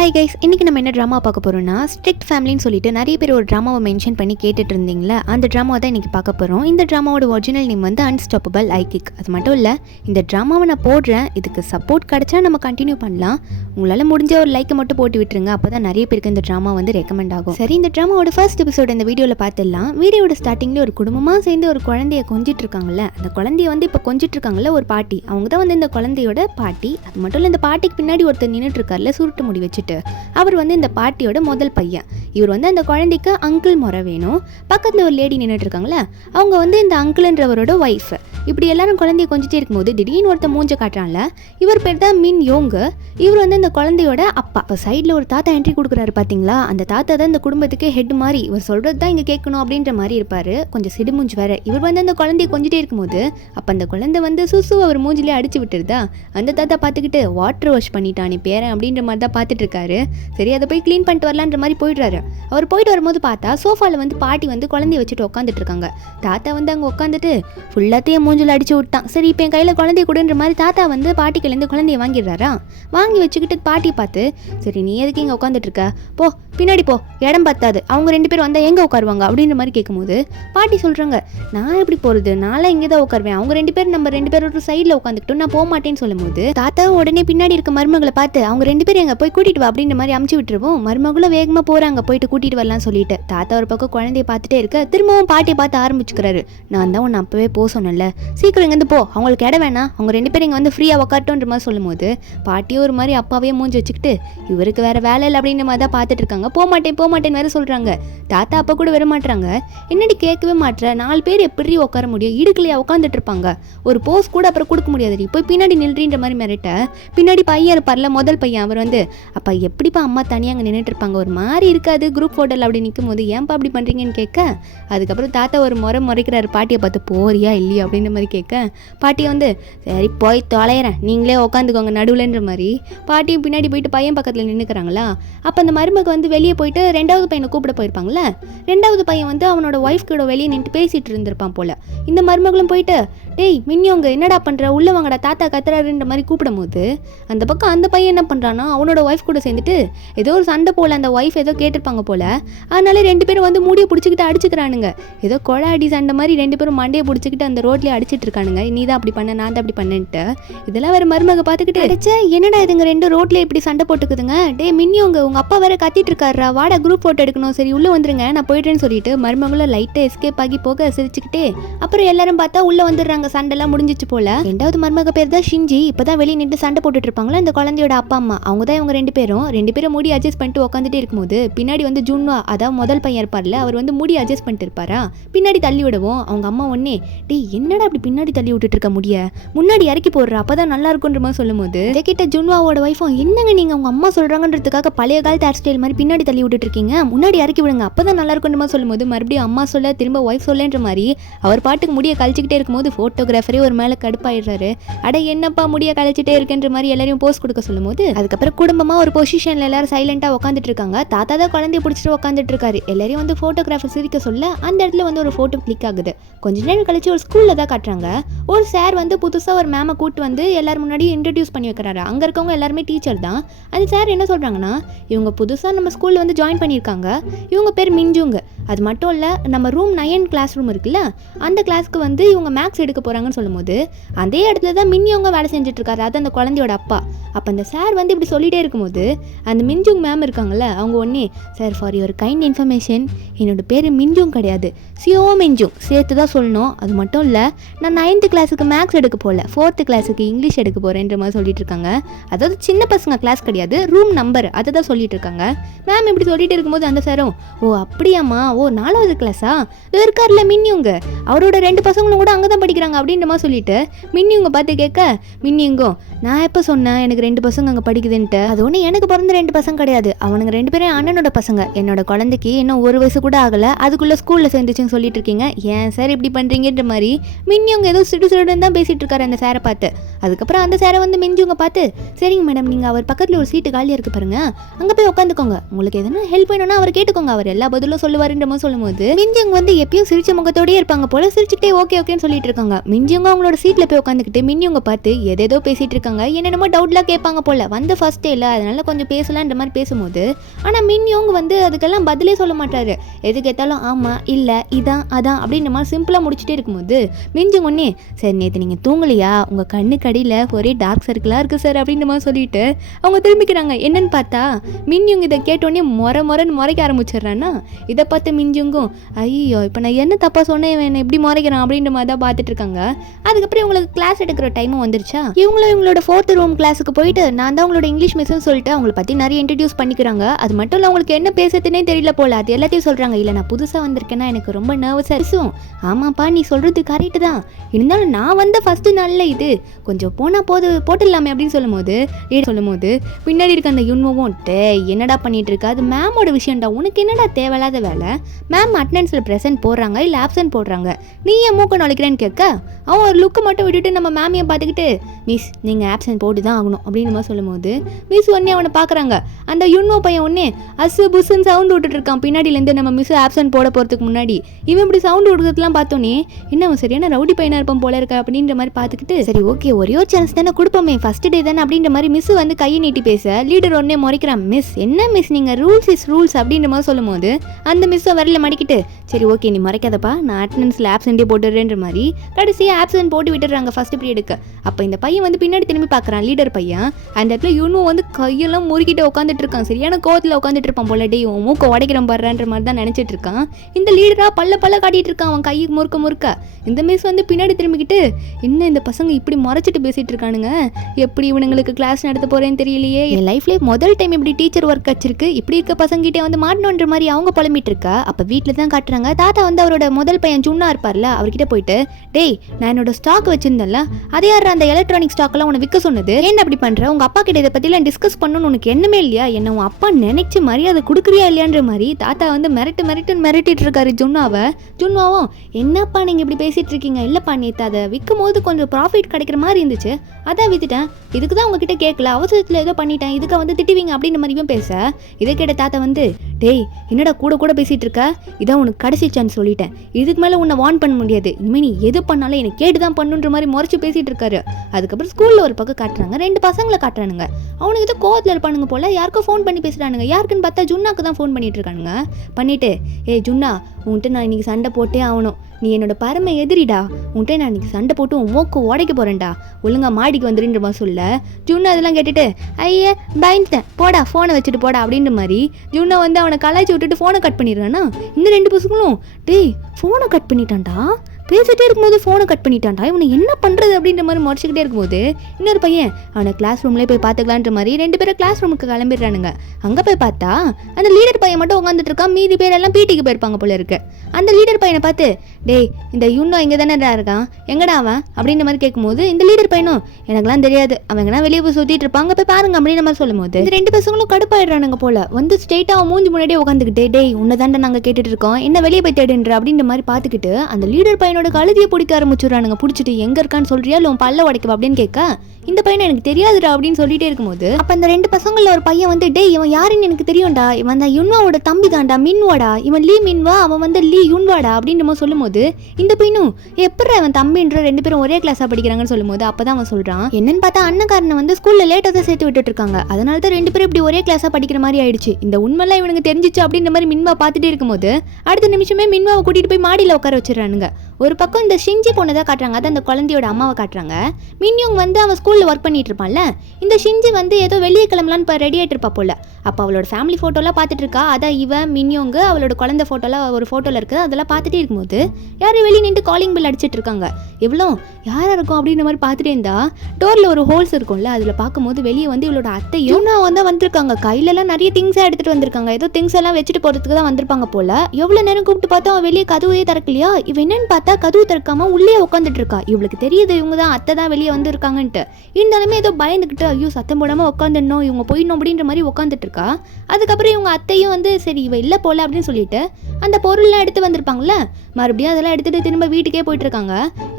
Hi guys, இன்றைக்கி நம்ம என்ன ட்ராமா பார்க்க போகிறோம்னா ஸ்ட்ரிக்ட் ஃபேமிலின்னு சொல்லிட்டு நிறைய பேர் ஒரு ட்ராமாவை மென்ஷன் பண்ணி கேட்டுட்டு இருந்தீங்களா, அந்த ட்ராமாவை தான் இன்றைக்கி பார்க்க போகிறோம். இந்த ட்ராமாவோட ஒரிஜினல் நேம் வந்து அன்ஸ்டாப்பபிள் ஐ கிக். அது மட்டும் இல்லை, இந்த ட்ராமாவை நான் போடுறேன், இதுக்கு சப்போர்ட் கிடச்சா நம்ம கண்டினியூ பண்ணலாம். உங்களால் முடிஞ்ச ஒரு லைக்கை மட்டும் போட்டு விட்டுருங்க, அப்போ தான் நிறைய பேருக்கு இந்த ட்ராமா வந்து ரெக்கமெண்ட் ஆகும். சரி, இந்த ட்ராமாவோட ஃபர்ஸ்ட் எபிசோட் இந்த வீடியோவில் பார்த்துடலாம். வீடியோட ஸ்டார்டிங்கில் ஒரு குடும்பமாக சேர்ந்து ஒரு குழந்தைய கொஞ்சிட்டு இருக்காங்கல்ல, அந்த குழந்தைய வந்து இப்போ கொஞ்சிட்டு இருக்காங்கல்ல ஒரு பாட்டி, அவங்க தான் வந்து இந்த குழந்தையோட பாட்டி. அது மட்டும் இல்லை, இந்த பாட்டிக்கு பின்னாடி ஒருத்தர் நின்றுட்டு இருக்கார்ல சுருட்டு முடி வச்சுட்டு, அவர் வந்து இந்த பாட்டியோட முதல் பையன். இவர் வந்து அந்த குழந்தைக்கு அங்கிள் முறை வேணும். பக்கத்தில் ஒரு லேடி நின்றுட்டு இருக்காங்களே, அவங்க வந்து இந்த அங்கிள்ன்றவரோட ஒய்ஃப். இப்படி எல்லாரும் குழந்தைய கொஞ்சிட்டே இருக்கும்போது திடீர்னு ஒருத்த மூஞ்ச காட்டுறான்ல, இவர் பேர் தான் மின் யோங்கு. இவர் வந்து இந்த குழந்தையோட அப்பா. இப்போ சைடில் ஒரு தாத்தா என்ட்ரி கொடுக்குறாரு பார்த்தீங்களா, அந்த தாத்தா தான் இந்த குடும்பத்துக்கு ஹெட் மாதிரி. இவர் சொல்கிறது தான் இங்கே கேட்கணும் அப்படின்ற மாதிரி இருப்பார். கொஞ்சம் சிடுமூஞ்சி வேற. இவர் வந்து அந்த குழந்தைய கொஞ்சிட்டே இருக்கும்போது அப்போ அந்த குழந்தை வந்து சுசு அவர் மூஞ்சிலே அடிச்சு விட்டுருதா. அந்த தாத்தா பார்த்துக்கிட்டு வாட்டர் வாஷ் பண்ணிட்டான் நீ பேரன் அப்படின்ற மாதிரி தான் பார்த்துட்டு இருக்காரு. சரி, அதை போய் க்ளீன் பண்ணிட்டு வரலான்ற மாதிரி போயிடுறாரு. அவர் போயிட்டு வரும்போது பார்த்தா சோஃபாவில் வந்து பாட்டி வந்து குழந்தைய வச்சுட்டு உட்காந்துட்டு இருக்காங்க. தாத்தா வந்து அங்கே உட்காந்துட்டு ஃபுல்லாத்தையும் மூஞ்சில் அடிச்சு விட்டான். சரி, இப்போ என் கையில் குழந்தைய கொடுன்ற மாதிரி தாத்தா வந்து பாட்டிக்கிலேருந்து குழந்தைய வாங்கிடுறாரா. வாங்கி வச்சுக்கிட்டு பாட்டி பார்த்து, சரி நீ எதுக்கு இங்கே உட்காந்துட்டு இருக்க, போ பின்னாடி போ, இடம் பத்தாது, அவங்க ரெண்டு பேரும் வந்தால் எங்கே உட்காருவாங்க அப்படின்ற மாதிரி கேட்கும்போது பாட்டி சொல்கிறாங்க, நான் எப்படி போகிறது, நான்லாம் இங்கே தான் உட்காருவேன், அவங்க ரெண்டு பேரும் நம்ம ரெண்டு பேரும் ஒரு சைடில் உட்காந்துக்கிட்டோம், நான் போக மாட்டேன்னு சொல்லும்போது தாத்தா உடனே பின்னாடி இருக்க மருமகளை பார்த்து அவங்க ரெண்டு பேரும் எங்கே போய் கூட்டிட்டு வா அப்படின்ற மாதிரி அமுச்சு விட்டுருவோம். மருமகளும் வேகமாக போகிறாங்க போயிட்டு கூட்டிட்டு வரலாம்னு சொல்லிட்டு. தாத்தா ஒரு பக்கம் குழந்தைய பார்த்துட்டே இருக்க, திரும்பவும் பாட்டியை பார்த்து ஆரம்பிச்சுக்கிறாரு, நான் தான் உன்னை அப்பவே போக சொன்னேன்ல, சீக்கிரம் இங்கேருந்து போ, அவங்களுக்கு இடம் வேணா, அவங்க ரெண்டு பேரும் இங்கே வந்து ஃப்ரீயாக உட்காட்டோன்ற மாதிரி சொல்லும்போது பாட்டியும் ஒரு மாதிரி அப்பாவே மூஞ்சி வச்சுக்கிட்டு இவருக்கு வேற வேலை இல்லை அப்படின்ற மாதிரி தான் பார்த்துட்டு இருக்காங்க. போக மாட்டேன் வேற சொல்கிறாங்க. தாத்தா அப்போ கூட வர மாட்டாங்க. என்னடி கேட்கவே மாட்டேற, 4 பேர் எப்படி உட்கார முடியும், இடுக்கலையா உட்காந்துட்டு இருப்பாங்க, ஒரு போஸ் கூட அப்புறம் கொடுக்க முடியாது, போய் பின்னாடி நில்றீன்ற மாதிரி மிரட்ட. பின்னாடி பையன் இருப்பார்ல முதல் பையன், அவர் வந்து அப்பா எப்படிப்பா அம்மா தனியாக அங்கே நின்றுட்டு இருப்பாங்க, ஒரு மாதிரி இருக்காது குரூப் ஃபோட்டோவில் அப்படி நிற்கும் போது, ஏன்ப்பா அப்படி பண்ணுறீங்கன்னு கேட்க, அதுக்கப்புறம் தாத்தா ஒரு முறைக்கிறாரு பாட்டியை பார்த்து, போறியா இல்லையா அப்படின்ற மாதிரி கேட்க, பாட்டியை வந்து சரி போய் தொலைகிறேன் நீங்களே உட்காந்துக்கோங்க நடுவுலன்ற மாதிரி பாட்டியும் பின்னாடி போயிட்டு பையன் பக்கத்தில் நின்றுக்கிறாங்களா. அப்போ அந்த மருமக வந்து வெளியே போயிட்டு 2வது பையனை கூப்பிட போயிருப்பாங்களே, 2வது பையன் வந்து அவனோட ஒய்ஃப் கூட வெளியே நின்று பேசிட்டு இருந்திருப்பான் போல. இந்த மருமகளும் போயிட்டு, டேய் மின்னியோங்க என்னடா பண்ணுற, உள்ள வாங்கடா தாத்தா கத்துறாருன்ற மாதிரி கூப்பிடும் போது அந்த பக்கம் அந்த பையன் என்ன பண்ணுறான்னா அவனோட ஒய்ஃப் கூட சேர்ந்துட்டு ஏதோ ஒரு சண்டை போல, அந்த ஒய்ஃப் ஏதோ கேட்டிருப்பாங்க போல, அதனால 2 பேரும் வந்து மூடியை பிடிச்சிக்கிட்டு அடிச்சுக்கிறானுங்க. ஏதோ கொலை அடி சண்டை மாதிரி 2 பேரும் மண்டையை பிடிச்சிக்கிட்டு அந்த ரோட்லேயே அடிச்சிட்டு இருக்கானுங்க. நீ தான் அப்படி பண்ண, நான் தான் அப்படி பண்ணேன்ட்டு. இதெல்லாம் வேறு மருமக பார்த்துக்கிட்டு அடிச்சா, என்னடா இதுங்க 2 ரோட்லேயே இப்படி சண்டை போட்டுக்குதுங்க, டே மின்னியோங்க உங்கள் அப்பா வேற கத்திட்டு இருக்காரா, வாடா குரூப் ஃபோட்டோ எடுக்கணும், சரி உள்ளே வந்துருங்க நான் போயிட்டேன்னு சொல்லிட்டு மருமகளும் லைட்டாக எஸ்கேப் ஆகி போக சிரிச்சுக்கிட்டே அப்புறம் எல்லாரும் பார்த்தா உள்ளே வந்துடுறாங்க. சண்டைலாம் முடிஞ்சிச்சு போல. 2வது மருமக பேர் தான் ஷிஞ்சி. இப்போதான் வெளியே நின்று சண்டை போட்டுட்டு இருப்பாங்களா இந்த குழந்தையோட அப்பா அம்மா, அவங்க தான் இவங்க 2 பேரும் மூடி அட்ஜஸ்ட் பண்ணிட்டு உட்காந்துட்டே இருக்கும்போது பின்னாடி வந்து ஜுன்வா, அதான் முதல் பையன் இருப்பார்ல, அவர் வந்து முடி அட்ஜஸ்ட் பண்ணிட்டு இருப்பாரா, பின்னாடி தள்ளி விடவும் அவங்க அம்மா ஒன்னே, டே என்னடா அப்படி பின்னாடி தள்ளி விட்டுட்டு இருக்க, முடிய முன்னாடி இறக்கி போடுற அப்பதான் நல்லா இருக்குன்ற மாதிரி சொல்லும்போது கிட்ட ஜுன்வாவோட வைஃபும், என்னங்க நீங்க உங்க அம்மா சொல்றாங்கன்றதுக்காக பழைய காலத்து ஹேர் ஸ்டைல் மாதிரி பின்னாடி தள்ளி விட்டுட்டு இருக்கீங்க, முன்னாடி இறக்கி விடுங்க அப்பதான் நல்லா இருக்குன்ற மாதிரி சொல்லும்போது மறுபடியும் அம்மா சொல்ல திரும்ப ஒய்ஃப் சொல்லன்ற மாதிரி அவர் பாட்டுக்கு முடிய கழிச்சுக்கிட்டே இருக்கும்போது போட்டோகிராஃபரே ஒரு மேலே கடுப்பாயிடுறாரு. அட என்னப்பா முடிய கழிச்சிட்டே இருக்குன்ற மாதிரி எல்லாரையும் போஸ்ட் கொடுக்க சொல்லும்போது அதுக்கப்புறம் குடும்பமா ஒரு பொசிஷன்ல எல்லாரும் சைலண்டா உட்காந்துட்டு இருக்காங்க. தாத்தா தான் குழந்தைய பிடிச்சிட்டு உட்காந்துட்டு இருக்காரு. எல்லாரையும் வந்து போட்டோகிராஃபர் சிரிக்க சொல்ல அந்த இடத்துல வந்து ஒரு போட்டோ கிளிக் ஆகுது. கொஞ்ச நேரம் கழிச்சு ஒரு ஸ்கூல்ல தான் காட்டுறாங்க. ஒரு சார் வந்து புதுசா ஒரு மேமை கூட்டு வந்து எல்லாரும் முன்னாடி இன்ட்ரடியூஸ் பண்ணி வைக்கிறாரு. அங்க இருக்கவங்க எல்லாருமே டீச்சர் தான். அந்த சார் என்ன சொல்றாங்கன்னா, இவங்க புதுசா நம்ம ஸ்கூல்ல வந்து ஜாயின் பண்ணியிருக்காங்க, இவங்க பேர் மிஞ்சுங்க. அது மட்டும் இல்லை, நம்ம ரூம் 9 கிளாஸ் ரூம் இருக்குல்ல, அந்த கிளாஸ்க்கு வந்து இவங்க மேக்ஸ் எடுக்க போகிறாங்கன்னு சொல்லும்போது அதே இடத்துல தான் மின்னியவங்க வேலை செஞ்சுட்டு இருக்காரு, அது அந்த குழந்தையோட அப்பா. அப்போ அந்த சார் வந்து இப்படி சொல்லிகிட்டே இருக்கும்போது அந்த மிஞ்சுங் மேம் இருக்காங்கல்ல, அவங்க ஒன்றே, sir for your kind information, என்னோட பேர் மிஞ்சுங் கிடையாது, சியோ மிஞ்சுங் சேர்த்து தான் சொல்லணும். அது மட்டும் இல்லை, நான் 9th கிளாஸுக்கு மேக்ஸ் எடுக்க போகல, 4th கிளாஸுக்கு இங்கிலீஷ் எடுக்க போகிறேன்ற மாதிரி சொல்லிட்டு இருக்காங்க. அதாவது சின்ன பசங்க கிளாஸ் கிடையாது, ரூம் நம்பர் அதை தான் சொல்லிட்டு இருக்காங்க. மேம் இப்படி சொல்லிட்டு இருக்கும்போது அந்த சாரும், ஓ அப்படியாம்மா, ஓ 4வது கிளாஸா, இது இருக்கார்ல மின்னியுங்க, அவரோட 2 பசங்களும் கூட அங்கே தான் படிக்கிறாங்க அப்படின்ற மாதிரி சொல்லிட்டு மின்னியுங்க பார்த்து கேட்க, மின்னியுங்கோ நான் எப்போ சொன்னேன் எனக்கு 2 பசங்க அங்கே படிக்குதுன்ட்டு, அது ஒன்று எனக்கு பிறந்த 2 பசங்க கிடையாது, அவனுங்க 2 பேரும் அண்ணனோட பசங்க, என்னோட குழந்தைக்கு இன்னும் 1 வயசு கூட ஆகலை, அதுக்குள்ளே ஸ்கூலில் சேர்ந்துச்சுன்னு சொல்லிட்டு இருக்கீங்க, ஏன் சார் இப்படி பண்ணுறீங்கன்ற மாதிரி மின்னியுங்க ஏதோ சிடுன்னு தான் பேசிகிட்டு இருக்காரு அந்த சாரை பார்த்து. அதுக்கப்புறம் அந்த சாரை வந்து மிஞ்சுங்க பார்த்து, சரிங்க மேடம் நீங்கள் அவர் பக்கத்தில் ஒரு சீட்டு காலியாக இருக்கு பாருங்க, அங்கே போய் உட்காந்துக்கோங்க, உங்களுக்கு எதனா ஹெல்ப் வேணும்னா அவர் கேட்டுக்கோங்க, அவர் எல்லா பதிலும் சொல்லுவாருன்ற மாதிரி சொல்லும்போது மிஞ்சியவங்க வந்து எப்பயும் சிரிச்ச முகத்தோடயே இருப்பாங்க போல, சிரிச்சுக்கிட்டே ஓகே ஓகேன்னு சொல்லிட்டு இருக்காங்க. மிஞ்சியவங்க அவங்களோட சீட்ல போய் உட்காந்துக்கிட்டு மின்னியவங்க பார்த்து ஏதேதோ பேசிட்டு இருக்காங்க. என்னென்னமோ டவுட்லாம் கேட்பாங்க போல, வந்து ஃபர்ஸ்ட் டே இல்ல அதனால கொஞ்சம் பேசலான்ற மாதிரி பேசும்போது ஆனா மின்னியவங்க வந்து அதுக்கெல்லாம் பதிலே சொல்ல மாட்டாரு. எது கேட்டாலும் ஆமா இல்ல இதான் அதான் அப்படின்ற மாதிரி சிம்பிளா முடிச்சுட்டே இருக்கும்போது மிஞ்சி ஒன்னே சரி நேற்று நீங்க தூங்கலையா, உங்க கண்ணு கடியில ஒரே டார்க் சர்க்கிளா இருக்கு சார் அப்படின்ற மாதிரி சொல்லிட்டு அவங்க திரும்பிக்கிறாங்க. என்னன்னு பார்த்தா மின்னியவங்க இதை கேட்டோடனே மொரன்னு முறைக்க ஆரம்பிச்சிடுறான்னா இதை பார்த்து மிஞ்சுங்கும் ஐயோ இப்போ நான் என்ன தப்பா சொன்னேன், என்ன எப்படி முறைக்கிறான் அப்படின்ற மாதிரி தான் பார்த்துட்டு இருக்காங்க. அதுக்கப்புறம் இவங்களுக்கு கிளாஸ் எடுக்கிற டைமும் வந்துருச்சா, இவங்களும் இவங்களோட 4th ரூம் கிளாஸுக்கு போயிட்டு நான் தான் உங்களோட இங்கிலீஷ் மிஸ்ன்னு சொல்லிட்டு அவங்களை பற்றி நிறைய இன்ட்ரடியூஸ் பண்ணிக்கிறாங்க. அது மட்டும் இல்லை அவங்களுக்கு என்ன பேசுறதுனே தெரியல போல, அது எல்லாத்தையும் சொல்கிறாங்க. இல்லை நான் புதுசாக வந்திருக்கேன்னா எனக்கு ரொம்ப நர்வஸாக இருக்கும். ஆமாப்பா நீ சொல்கிறது கரெக்டு தான், இருந்தாலும் நான் வந்த ஃபஸ்ட்டு நாளில் இது கொஞ்சம் போனால் போட்டுடலாமே அப்படின்னு சொல்லும்போது பின்னாடி இருக்க அந்த யுன்வோவும் என்னடா பண்ணிட்டு இருக்க, அது மேமோட விஷயம்டா, உனக்கு என்னடா தேவையில்லாத வேலை, மேம் அட்டெண்டன்ஸில் ப்ரெசென்ட் போடுறாங்க இல்லை ஆப்சன்ட் போடுறாங்க, நீ ஏன் மூக்க நுழைக்கிறேன்னு கேட்க அவன் ஒரு லுக்கை மட்டும் விட்டுட்டு நம்ம மேமையை பார்த்துக்கிட்டு மிஸ் நீங்கள் ஆப்சன்ட் போட்டு தான் ஆகணும் அப்படின்னு மாதிரி சொல்லும்போது மிஸ் உடனே அவனை பார்க்குறாங்க. அந்த யுன்வோ பையன் உடனே அசு புஸ்ன்னு சவுண்ட் விட்டுட்டு இருக்கான் பின்னாடியிலேருந்து. நம்ம மிஸ் ஆப்சன்ட் போட போகிறதுக்கு முன்னாடி இவன் இப்படி சவுண்ட் விடுறதுலாம் பார்த்தோன்னே என்ன அவன் சரியான ரவுடி பையனாக இருப்பான் போல இருக்கா அப்படின்ற மாதிரி பார்த்துக்கிட்டு சரி ஓகே ஒரே ஒரு சான்ஸ் தானே கொடுப்போமே ஃபர்ஸ்ட் டே தானே அப்படின்ற மாதிரி மிஸ் வந்து கையை நீட்டி பேச லீடர் உடனே முறைக்கிறான். மிஸ் என்ன மிஸ் நீங்கள் ரூல்ஸ் இஸ் ரூல்ஸ் அப்படின்ற மாதிரி சொல்லும்போது அந்த மிஸ்ஸை வரல மடிக்கிட்டு சரி ஓகே நீ மறைக்காதப்பா நான் அட்டெண்டன்ஸில் ஆப்சென்ட்டே போட்டுடுறேன்ற மாதிரி கடைசியாக ஆப்சென்ட் போட்டு விட்டுடுறாங்க ஃபர்ஸ்ட் பீரியடுக்கு. அப்போ இந்த பையன் வந்து பின்னாடி திரும்பி பார்க்குறான் லீடர் பையன். அந்த இடத்துல யூனோ வந்து கையெல்லாம் முறுக்கிட்டு உட்காந்துட்டு இருக்கான், சரியான கோவத்தில் உட்காந்துட்டு இருப்பான் போல, டே உன் மூக்க உடைக்கிறோம் பாடுறான்ற மாதிரி தான் நினச்சிட்டு இருக்கான். இந்த லீடராக பல்ல காட்டிட்டு இருக்கான் அவன் கையை முறுக்க. இந்த மிஸ் வந்து பின்னாடி திரும்பிக்கிட்டு என்ன இந்த பசங்க இப்படி முறைச்சிட்டு பேசிட்டு இருக்கானுங்க, எப்படி இவனுங்களுக்கு கிளாஸ் நடத்த போறேன்னு தெரியலையே, என் லைஃப்லேயே முதல் டைம் இப்படி டீச்சர் ஒர்க் வச்சிருக்கு, இப்படி இருக்க பசங்கிட்டே வந்து மாட்டணுன்ற மாதிரி அவங்க புலம்பிட்டு இருக்கா. அப்போ வீட்டில் தான் காட்டுறாங்க தாத்தா வந்து அவரோட முதல் பையன் சுண்ணா இருப்பார்ல அவர்கிட்ட போயிட்டு டேய் நான் என்னோட ஸ்டாக் வச்சிருந்தேன்ல அதே யார் அந்த எலக்ட்ரானிக் ஸ்டாக்லாம் உனக்கு விற்க சொன்னது, ஏன் அப்படி பண்ற, உங்க அப்பா கிட்ட இதை பத்திலாம் டிஸ்கஸ் பண்ணணும்னு உனக்கு என்னமே இல்லையா, என்ன உன் அப்பா நினைச்சு மரியாதை கொடுக்குறியா இல்லையான்ற மாதிரி தாத்தா வந்து மிரட்டிட்டு இருக்காரு ஜுன்வாவும் என்னப்பா நீங்க இப்படி பேசிட்டு இருக்கீங்க, இல்லப்பா நேத்து அதை விற்கும் போது கொஞ்சம் ப்ராஃபிட் கிடைக்கிற மாதிரி இருந்துச்சு அதான் வித்துட்டேன், இதுக்கு தான் உங்ககிட்ட கேட்கல அவசரத்தில் ஏதோ பண்ணிட்டேன், இதுக்கு வந்து திட்டுவீங்க அப்படின்ற மாதிரியும் பேச இதை கேட்ட தாத்தா வந்து டேய் என்னடா கூட பேசிட்டு இருக்க, இதான் உனக்கு கடைசி சான்ஸ் சொல்லிட்டேன், இதுக்கு மேலே உன்னை வார்ன் பண்ண முடியாது, இனிமேல் நீ எது பண்ணாலும் எனக்கு கேட்டு தான் பண்ணுன்ற மாதிரி முறைச்சு பேசிட்டு இருக்காரு. அதுக்கப்புறம் ஸ்கூலில் ஒரு பக்கம் காட்டுறாங்க, 2 பசங்களை காட்டுறானுங்க. அவனுக்கு ஏதோ கோவத்தில் இருப்பானுங்க போல, யாருக்கோ ஃபோன் பண்ணி பேசுறானுங்க. யாருக்குன்னு பார்த்தா ஜுன்னாக்கு தான் ஃபோன் பண்ணிட்டு இருக்கானுங்க. பண்ணிட்டு ஜுன்னா உன்கிட்ட நான் இன்னைக்கு சண்டை போட்டே ஆகணும், நீ என்னோட பரம எதிரிடா, உன்கிட்ட நான் இன்னைக்கு சண்டை போட்டு உன் மூக்க உடைக்க போறேன்டா, ஒழுங்கா மாடிக்கு வந்துருன்ற மாதிரி சொல்ல ஜுன்னா அதெல்லாம் கேட்டுட்டு ஐயே பயந்துட்டேன் போடா ஃபோனை வச்சுட்டு போடா அப்படின்ற மாதிரி ஜுன்னா வந்து அவனை கலாய்ச்சி விட்டுட்டு ஃபோனை கட் பண்ணிடுறானா. இந்த 2 பசங்களும் டேய் ஃபோனை கட் பண்ணிட்டான்டா, பேசிட்டே இருக்கும்போது ஃபோனை கட் பண்ணிட்டான்டா, இவனை என்ன பண்ணுறது அப்படின்ற மாதிரி முறைச்சிக்கிட்டே இருக்கும்போது இன்னொரு பையன் அவனை கிளாஸ் ரூம்லேயே போய் பார்த்துக்கலான்ற மாதிரி 2 பேரும் கிளாஸ் ரூமுக்கு கிளம்பிடுறானுங்க. அங்கே போய் பார்த்தா அந்த லீடர் பையன் மட்டும் உட்காந்துட்டு இருக்கான், மீதி பேர் எல்லாம் பீட்டிக்கு போயிருப்பாங்க போல இருக்கு. அந்த லீடர் பையனை பார்த்து டேய் இந்த யுன்னோ இங்கே தானே இருக்கான் எங்கடா அவன் அப்படின்ற மாதிரி கேட்கும்போது இந்த லீடர் பையனும் எனக்குலாம் தெரியாது, அவன் எங்கன்னா வெளியே போய் சுற்றிட்டு இருப்பாங்க போய் பாருங்க அப்படின்ற மாதிரி சொல்லும்போது இந்த 2 பசங்களும் கடுப்பாயிடுறானுங்க போல. வந்து ஸ்ட்ரெயிட்டாக அவன் மூஞ்சி முன்னாடியே உட்காந்துக்கிட்டு டேய் உன்னை தாண்டா நாங்கள் கேட்டுட்டு இருக்கோம் என்ன வெளியே போய் தேடுன்ற அப்படின்ற மாதிரி பார்த்துக்கிட்டு அந்த லீடர் பையனோட கழுதியை பிடிக்க ஆரம்பிச்சுடுறானுங்க. பிடிச்சிட்டு எங்க இருக்கான்னு சொல்றியா இல்லை உன் பல்ல உடைக்கவா அப்படின்னு கேட்க இந்த பையனை எனக்கு தெரியாதுடா அப்படின்னு சொல்லிட்டே இருக்கும்போது அப்போ அந்த 2 பசங்கள ஒரு பையன் வந்து டேய் இவன் யாருன்னு எனக்கு தெரியும்டா, இவன் தான் யுன்வாவோட தம்பி தான்டா மின்வாடா, இவன் லீ மின்வா அவன் வந்து லீ யுன்வாடா அப்படின்ற மாதிரி சொல்லும்போது இந்த பையனும் எப்படி அவன் தம்பின்ற 2 பேரும் ஒரே கிளாஸாக படிக்கிறாங்கன்னு சொல்லும்போது அப்பதான் அவன் சொல்றான் என்னன்னு பார்த்தா அண்ணக்காரனை வந்து ஸ்கூல்ல லேட்டாக தான் சேர்த்து விட்டுட்டு இருக்காங்க, அதனால தான் 2 பேரும் இப்படி ஒரே கிளாஸாக படிக்கிற மாதிரி ஆயிடுச்சு, இந்த உண்மைலாம் இவனுக்கு தெரிஞ்சிச்சு அப்படின்ற மாதிரி மின்வா பார்த்துட்டே இருக்கும்போது அடுத்த நிமிஷமே மின்வாவை கூட்டிட்டு போய் மாடியில் உட்கார வச்சிடறானுங்க. ஒரு பக்கம் இந்த ஷிஞ்சி பொண்ணை தான் காட்டுறாங்க, அதான் அந்த குழந்தையோட அம்மாவை காட்டுறாங்க. மின்யோங் வந்து அவன் ஸ்கூலில் ஒர்க் பண்ணிட்டு இருப்பான்ல, இந்த ஷிஞ்சி வந்து ஏதோ வெளியே கிளம்பலான்னு இப்போ ரெடி ஆகிட்டு இருப்பா போல. அப்போ அவளோட ஃபேமிலி ஃபோட்டோலாம் பார்த்துட்டு இருக்கா, அதான் இவன் மின்யோங்கு அவளோட குழந்தை ஃபோட்டோலாம் ஒரு ஃபோட்டோவில் இருக்குது, அதெல்லாம் பார்த்துட்டே இருக்கும்போது யாரும் வெளியே நின்று காலிங் பில் அடிச்சிட்டு இருக்காங்க. எவ்வளோ யாராக இருக்கும் அப்படின்ற மாதிரி பார்த்துட்டே இருந்தா டோரில் ஒரு ஹோல்ஸ் இருக்கும்ல, அதில் பார்க்கும்போது வெளியே வந்து இவளோட அத்தையும் நான் வந்து வந்திருக்காங்க, கையிலலாம் நிறைய திங்ஸாக எடுத்துகிட்டு வந்திருக்காங்க, ஏதோ திங்ஸ் எல்லாம் வச்சுட்டு போகிறதுக்கு தான் வந்திருப்பாங்க போல. எவ்வளோ நேரம் கூப்பிட்டு பார்த்தா அவன் வெளியே கதவுயே திறக்கலையா, இவன் என்னன்னு பார்த்தா கதவு திறக்காம உள்ளே உட்காந்துட்டு இருக்கா. இவளுக்கு தெரியுது இவங்க தான் அத்தை தான் வெளியே வந்து இருக்காங்கன்ட்டு, இருந்தாலுமே ஏதோ பயந்துக்கிட்டு ஐயோ சத்தம் போடாமல் உட்காந்துடணும் இவங்க போயிடணும் அப்படின்ற மாதிரி உட்காந்துட்டு இருக்கா. அதுக்கப்புறம் இவங்க அத்தையும் வந்து சரி இவ இல்லை போல அப்படின்னு சொல்லிட்டு அந்த பொருள்லாம் எடுத்து வந்திருப்பாங்கல்ல மறுபடியும் அதெல்லாம் எடுத்துட்டு திரும்ப வீட்டுக்கே போயிட்டு இருக்காங்க.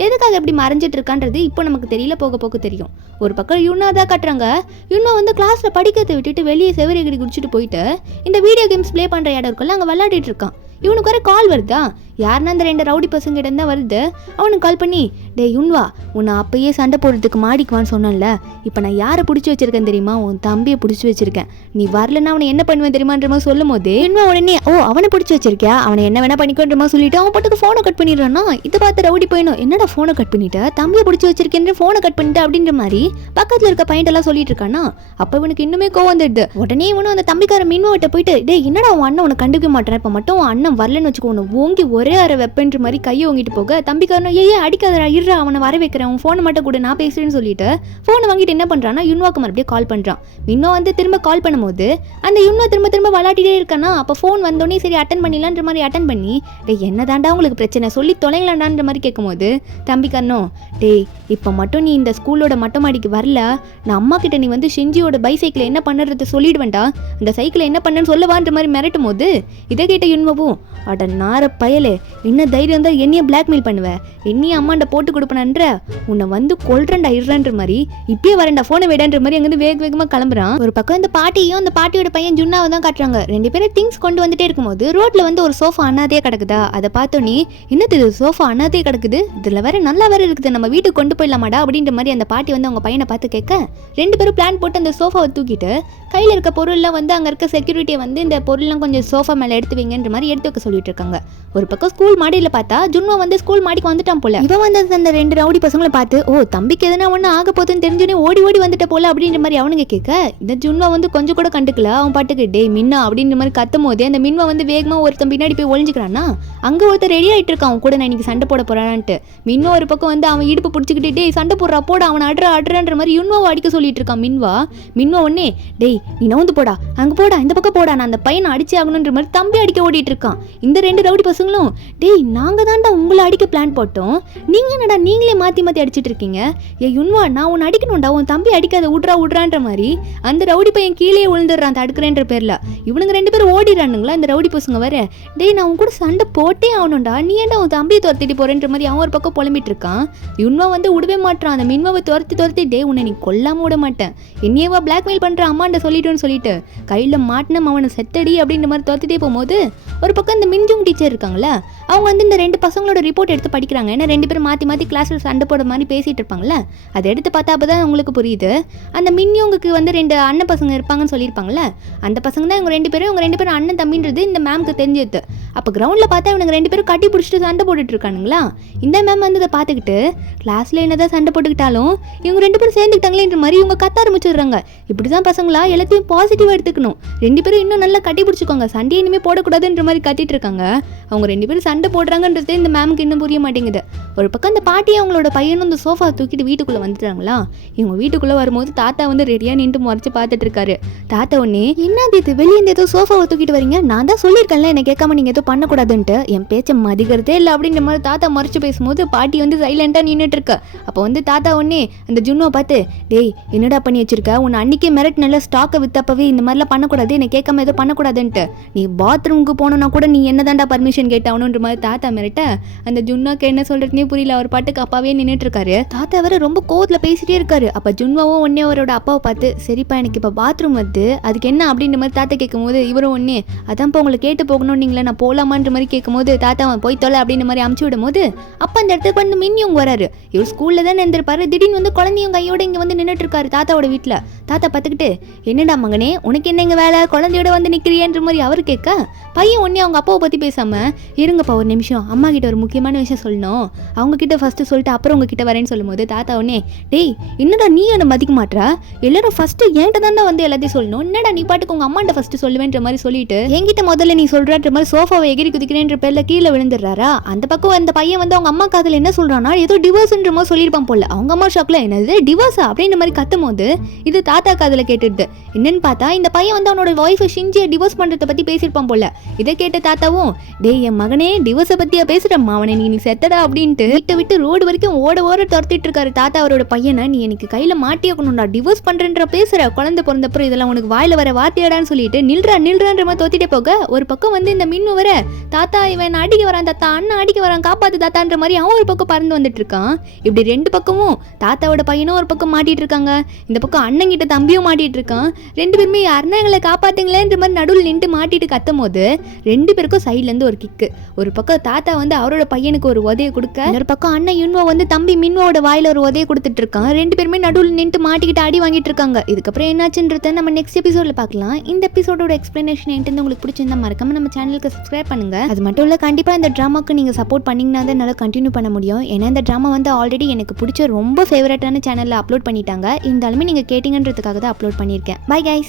எதுக்காக எப்படி மறைஞ்சிட்டு இருக்கான்றது இப்போ நமக்கு தெரியல, போக போக தெரியும். ஒரு பக்கம் யுன்னா தான் காட்டுறாங்க, யுன்னா வந்து கிளாஸ்ல படிக்கிறதை விட்டுட்டு வெளியே செவரி குடிச்சிட்டு போயிட்டு இந்த வீடியோ கேம்ஸ் ப்ளே பண்ற இடம் இருக்குல்ல அங்கே விளையாடிட்டு இருக்கான். இவனுக்கு வர கால் வருதா, யாருன்னா அந்த 2 ரவுடி பசங்க கிட்ட தான் வருது. அவனுக்கு கால் பண்ணி, டே யுன்வா, உன்னை அப்பயே சண்டை போடுறதுக்கு மாடிக்குவான்னு சொன்னல, இப்போ நான் யாரை பிடிச்சி வச்சிருக்கேன் தெரியுமா, உன் தம்பியை பிடிச்சி வச்சிருக்கேன், நீ வரலன்னா அவனை என்ன பண்ணுவேன் தெரியுமான்ற மாதிரி சொல்லும் போது யுன்வா உடனே, ஓ அவனை பிடிச்சி வச்சிருக்கியா, அவனை என்ன வேணா பண்ணிக்கோன்ற மாதிரி சொல்லிட்டு அவன் பாட்டுக்கு ஃபோனை கட் பண்ணிடுறான்னா. இதை பார்த்து ரவுடி போயிடும், என்னடா ஃபோனை கட் பண்ணிட்டு, தம்பியை பிடிச்சி வச்சிருக்கேன் ஃபோனை கட் பண்ணிட்டு அப்படின்ற மாதிரி பக்கத்தில் இருக்க பையன் எல்லாம் சொல்லிட்டு இருக்கானா. அப்போ இவனுக்கு இன்னுமே கோவம் வந்துடுது. உடனே இவனும் அந்த தம்பிக்கார மீன்வாட்ட போயிட்டு, டே என்னடா உன் அண்ணன் உன்னை கண்டுக்க மாட்டேன், இப்போ மட்டும் உன் அண்ணன் வரலன்னு வச்சுக்கோ, உன்னை ஓங்கி ஒரே அரை வெப்பன்ற மாதிரி கையை ஓங்கிட்டு போக, தம்பிக்காரனும் ஏன் அடிக்காதரா, இருறா அவனை வர வைக்கிறேன், உன் ஃபோனை மட்டும் கூட நான் பேசுறேன்னு சொல்லிட்டு ஃபோனை வாங்கிட்டு என்ன பண்றான்னா யுன்வாக்கு மறுபடியும் கால் பண்றான். இன்னும் வந்து திரும்ப கால் பண்ணும்போது அந்த யுன்வா திரும்ப திரும்ப விளையாட்டிட்டே இருக்கானா. அப்போ ஃபோன் வந்தோடனே சரி அட்டன் பண்ணிடலான்ற மாதிரி அட்டன் பண்ணி, டே என்ன தாண்டா உங்களுக்கு பிரச்சனை சொல்லி தொலைங்களாண்டான்ற மாதிரி கேட்கும்போது தம்பிக்காரனும், டேய் இப்போ மட்டும் நீ இந்த ஸ்கூலோட மொட்டை மாடிக்கு வரல, நான் அம்மா கிட்ட நீ வந்து ஷிஞ்சியோட பைசைக்கிள் என்ன பண்ணுறது சொல்லிடுவேன்டா, அந்த சைக்கிளை என்ன பண்ணேன்னு சொல்லவான்ற மாதிரி மிரட்டும் போது இதை கேட்ட யுன்வாவும், அட நார பயலே, என்ன தைரியம் தான் என்னைய பிளாக்மெயில் பண்ணுவேன், என்னைய அம்மாண்ட போட்டு கொடுப்பேன்ற, உன்னை வந்து கொல்றேன்டா இருன்ற மாதிரி, இப்பயே வரேன்டா ஃபோனை விடன்ற மாதிரி அங்கேருந்து வேகமாக கிளம்புறான். ஒரு பக்கம் இந்த பாட்டியும் அந்த பாட்டியோட பையன் ஜுன்னாவை தான் காட்டுறாங்க. 2 பேரும் திங்ஸ் கொண்டு வந்துட்டே இருக்கும்போது ரோட்ல வந்து ஒரு சோஃபா அண்ணாதே கிடக்குதா. அதை பார்த்தோன்னே, என்னது இது சோஃபா அண்ணாதே கிடக்குது, இதுல வேற நல்லா வேற இருக்குது, நம்ம வீட்டுக்கு கொண்டு போயிடலாமாடா அப்படின்ற மாதிரி அந்த பாட்டி வந்து அவங்க பையனை பார்த்து கேட்க, 2 பேரும் பிளான் போட்டு அந்த சோஃபாவை தூக்கிட்டு கையில் இருக்க பொருள்லாம் வந்து அங்கே இருக்க செக்யூரிட்டியை வந்து இந்த பொருள்லாம் கொஞ்சம் சோஃபா மேலே எடுத்து வைங்கன்ற மாதிரி எடுத்து வைக்க சொல்லிட்டு இருக்காங்க. ஒரு பக்கம் ஸ்கூல் மாடியில் பார்த்தா ஜுன்வா வந்து ஸ்கூல் மாடிக்கு வந்துட்டான் போல. இவன் வந்து அந்த 2 ரவுடி பசங்களை பார்த்து, ஓ தம்பிக்கு எதுனா ஒன்று ஆக போகுதுன்னு தெரிஞ்சோடனே ஓடி ஓடி வந்துட்ட போல அப்படின்ற மாதிரி அவனுங்க கேட்க, இந்த ஜுன்வா வந்து கொஞ்சம் கூட கண்டுக்கல. அவன் பாட்டுக்கு டே மின்னா அப்படின்ற மாதிரி கத்தும் போதே அந்த மின்வா வந்து வேகமாக ஒருத்தன் பின்னாடி போய் ஒழிஞ்சிக்கிறான்னா. அங்கே ஒருத்தர் ரெடி ஆகிட்டு இருக்கான் அவன் கூட, நான் இன்னைக்கு சண்டை போட போறான்ட்டு. மின்வா ஒரு பக்கம் வந்து அவன் இடுப்பு பிடிச்சிக்கிட்டு, டே சண்டை போடுறா போட, அவன் அட்றான்ற மாதிரி யுன்வாவை அடிக்க சொல்லிட்டு இருக்கான் மின்வா உடனே, டேய் நீ நவுந்து போடா, அங்கே போடா, இந்த பக்கம் போடா, நான் அந்த பையனை அடிச்சு ஆகணுன்ற மாதிரி தம்பி அடிக்க ஓடிட்டு இருக்கான். இந்த 2 ரவுடி பசங்களும், டேய் நாங்கள் தான்டா உங்களை அடிக்க பிளான் போட்டோம், நீங்கள் என்னடா நீங்களே மாற்றி மாற்றி அடிச்சிட்டு இருக்கீங்க, ஏ யுன்வா நான் உன்னை அடிக்கணும்டா, உன் தம்பி அடிக்காத விட்றான்ற மாதிரி அந்த ரவுடி பையன் கீழே விழுந்துடுறான் தடுக்கிறேன்ற பேரில். இவனுங்க 2 பேரும் ஓடிடுறானுங்களா இந்த ரவுடி பசங்க வர, டேய் நான் உன் கூட சண்டை போட்டே ஆகணும்டா, நீ ஏன்டா உன் தம்பியை துரத்திட்டு போறேன்ற மாதிரி அவன் ஒரு பக்கம் புலம்பிட்டு இருக்கான். யுன்வா வந்து விடவே மாட்டான். அந்த மின்வாவை துரத்தி டே உன்னை நீ கொல்லாம விட மாட்டேன், என்னையவா பிளாக்மெயில் பண்ற அம்மாண்ட சொல்லிட்டோன்னு சொல்லிட்டு கையில மாட்டினம் அவனை செத்தடி அப்படின்ற மாதிரி துரத்திட்டே போகும்போது ஒரு பக்கம் இந்த மின்ஜுங் டீச்சர் இருக்காங்களா, அவங்க வந்து இந்த 2 பசங்களோட ரிப்போர்ட் எடுத்து படிக்கிறாங்க. ஏன்னா 2 பேரும் மாற்றி கிளாஸ்ல சண்டை போட மாதிரி பேசிட்டு இருப்பாங்கல்ல, அதை எடுத்து பார்த்தா அப்பதான் உங்களுக்கு புரியுது அந்த மின்னியவங்களுக்கு வந்து 2 அண்ணன் பசங்க இருப்பாங்கன்னு சொல்லியிருப்பாங்கல்ல, அந்த பசங்க தான் இவங்க 2 பேரும் அண்ணன் தம்பின்றது இந்த மேம்க்கு தெரிஞ்சது. அப்போ கிரவுண்ட்ல பார்த்தா இவங்க 2 பேரும் கட்டி பிடிச்சிட்டு சண்டை போட்டுட்டு இருக்கானுங்களா. இந்த மேம் வந்து அதை பார்த்துக்கிட்டு கிளாஸ்ல என்னதான் சண்டை போட்டுக்கிட்டாலும் இவங்க 2 பேரும் சேர்ந்துக்கிட்டாங்களேன்ற மாதிரி இவங்க கத்த ஆரம்பிச்சிடுறாங்க. இப்படிதான் பசங்களா எல்லாத்தையும் பாசிட்டிவா எடுத்துக்கணும், 2 பேரும் இன்னும் நல்லா கட்டி பிடிச்சிக்கோங்க, சண்டை இனிமே போடக்கூடாதுன்ற மாதிரி கத்திட்டு இருக்காங்க. அவங்க 2 பேரும் சண்டை போடுறாங்கன்றது இந்த மேமுக்கு இன்னும் புரிய மாட்டேங்குது. ஒரு பக்கம் அந்த பாட்டி அவங்களோட பையனும் இந்த சோஃபா தூக்கிட்டு வீட்டுக்குள்ள வந்துட்டாங்களா. இவங்க வீட்டுக்குள்ள வரும்போது தாத்தா வந்து ரெடியா நின்று முறைச்சு பார்த்துட்டு இருக்காரு. தாத்தா உடனே, என்னது இது வெளியே ஏதோ சோஃபாவை தூக்கிட்டு வரீங்க, நான் தான் சொல்லியிருக்கேன்ல என்ன கேட்காம நீங்க ஏதோ பண்ணக்கூடாதுன்ட்டு, என் பேச்சை மதிக்கிறதே இல்லை அப்படின்ற மாதிரி தாத்தா மறைச்சு பேசும்போது பாட்டி வந்து சைலண்டா நின்றுட்டு இருக்க. அப்போ வந்து தாத்தா உடனே அந்த ஜுன்னுவை பார்த்து, டேய் என்னடா பண்ணி வச்சிருக்க, உன்னை அன்னைக்கே மிரட் நல்லா ஸ்டாக்கை வித்தப்பவே இந்த மாதிரிலாம் பண்ணக்கூடாது, என்னை கேட்காம ஏதோ பண்ணக்கூடாதுன்ட்டு, நீ பாத்ரூமுக்கு போனோன்னா கூட நீ என்னதான்டா பர்மிஷன் கேட்டவனுன்ற மாதிரி தாத்தா மிரட்ட அந்த ஜுன்னாக்கு என்ன சொல்றதுனே புரியல. அவர் பாட்டுக்கு அப்பாவே நின்றுட்டு இருக்காரு. தாத்தா வேற ரொம்ப கோவத்துல பேசிட்டே இருக்காரு. அப்ப ஜுன்வாவும் உடனே அவரோட அப்பாவை பார்த்து, சரிப்பா எனக்கு இப்ப பாத்ரூம் வருது, அதுக்கு என்ன அப்படின்ற மாதிரி தாத்தா கேட்கும் போது இவரும் ஒன்னே, அதான்ப்பா உங்களை கேட்டு போகணும், நீங்களே நான் போலாமான்ற மாதிரி கேட்கும் போது தாத்தா போய் தொலை அப்படின்ற மாதிரி அமுச்சு விடும் போது அப்ப அந்த இடத்துக்கு வந்து மின்னியும் வராரு. இவர் ஸ்கூல்ல தான் நின்றுப்பாரு. திடீர்னு வந்து குழந்தையும் கையோட இங்க வந்து நின்றுட்டு இருக்காரு தாத்தாவோட வீட்டுல. தாத்தா பார்த்துக்கிட்டு, என்னடா மகனே உனக்கு என்ன இங்க வேலை, குழந்தையோட வந்து நிக்கிறியன்ற மாதிரி அவர் கேட்க, பையன் ஒன்னே அவங்க அப்பாவை பத்தி பேசாம, இருங்கப்பா ஒரு நிமிஷம் அம்மா கிட்ட ஒரு முக்கியமான விஷயம் சொல்லணும், அவங்க கிட்ட ஃபர்ஸ்ட் சொல்லிட்டு அப்புறம் உங்ககிட்ட வரேன்னு சொல்லும்போது தாத்தா உடனே, டேய் என்னடா நீ என்ன மதிக்க மாட்டா, எல்லாரும் ஃபர்ஸ்ட் என்கிட்ட தான் வந்து எல்லாத்தையும் சொல்லணும், என்னடா நீ பாட்டுக்கு உங்க அம்மாண்ட ஃபர்ஸ்ட் சொல்லுவேன்ற மாதிரி சொல்லிட்டு என்கிட்ட முதல்ல நீ சொல்றான்ற மாதிரி சோஃபாவை எகிரி குதிக்கிறேன்ற பேர்ல கீழே விழுந்துடுறாரா. அந்த பக்கம் அந்த பையன் வந்து அவங்க அம்மா காதுல என்ன சொல்றானா, ஏதோ டிவோர்ஸ்ன்ற மாதிரி சொல்லியிருப்பான் போல. அவங்க அம்மா ஷாக்ல என்னது டிவோர்ஸா அப்படின்ற மாதிரி கத்தும் போது இது தாத்தா காதுல கேட்டுடுது. என்னன்னு பார்த்தா இந்த பையன் வந்து அவனோட ஒய்ஃபை ஷிஞ்சியை டிவோர்ஸ் பண்றதை பத்தி பேசியிருப்பான் போல. இதை கேட்ட தாத்தாவும், டேய் என் மகனே டிவோர்ஸை பத்தியா பேசுறம்மா, அவனை நீ செத்தடா அப்படின்ட்டு விட்டு விட்டு ரோடு வரைக்கும் ஓட துரத்திட்டு இருக்காரு தாத்தா அவரோட பையனை. நீ எனக்கு கையில மாட்டியாக்கணும்டா, டிவோர்ஸ் பண்றேன்ற பேசுற, குழந்தை பிறந்தப்பறம் இதெல்லாம் உனக்கு வாயில வர வார்த்தையாடான்னு சொல்லிட்டு நில்றான்ற மாதிரி தோத்திட்டே போக ஒரு பக்கம் வந்து இந்த மின்னு வர, தாத்தா இவன் அடிக்க வரான், தாத்தா அண்ணன் அடிக்க வரான், காப்பாத்து தாத்தான்ற மாதிரி அவன் ஒரு பக்கம் பறந்து வந்துட்டு இருக்கான். இப்படி 2 பக்கமும் தாத்தாவோட பையனும் ஒரு பக்கம் மாட்டிட்டு இருக்காங்க. இந்த பக்கம் அண்ணன் கிட்ட தம்பியும் மாட்டிட்டு இருக்கான். ரெண்டு பேருமே யாருன்னா எங்களை காப்பாத்துங்களேன்ற மாதிரி நடுவில் நின்று மாட்டிட்டு கத்தும் போது ரெண்டு பேருக்கும் சைட்லேருந்து ஒரு கிக்கு. ஒரு பக்கம் தாத்தா வந்து அவரோட பையனுக்கு ஒரு உதையை கொடுக்க, இன்னொரு பக்கம் அண்ணன் யுன்வோ வந்து தம்பி மின்வோட வாயில ஒரு உதையை கொடுத்துட்டு இருக்கான். ரெண்டு பேருமே நடுவில் நின்று மாட்டிக்கிட்டு அடி வாங்கிட்டு இருக்காங்க. இதுக்கப்புறம் என்னாச்சுன்றத நம்ம நெக்ஸ்ட் எபிசோட்ல பார்க்கலாம். இந்த எபிசோடோட எக்ஸ்பிளனேஷன் என்கிட்ட உங்களுக்கு பிடிச்சிருந்தா மறக்காம நம்ம சேனலுக்கு சப்ஸ்கிரைப் பண்ணுங்க. அது மட்டும் இல்ல, கண்டிப்பா இந்த டிராமாக்கு நீங்க சப்போர்ட் பண்ணீங்கன்னா தான் என்னால கண்டினியூ பண்ண முடியும். ஏன்னா இந்த டிராமா வந்து ஆல்ரெடி எனக்கு பிடிச்ச ரொம்ப ஃபேவரட்டான சேனல்ல அப்லோட் பண்ணிட்டாங்க. இருந்தாலுமே நீங்க கேட்டீங்கன்றதுக்காக தான் அப்லோட் பண்ணியிருக்கேன். Bye guys.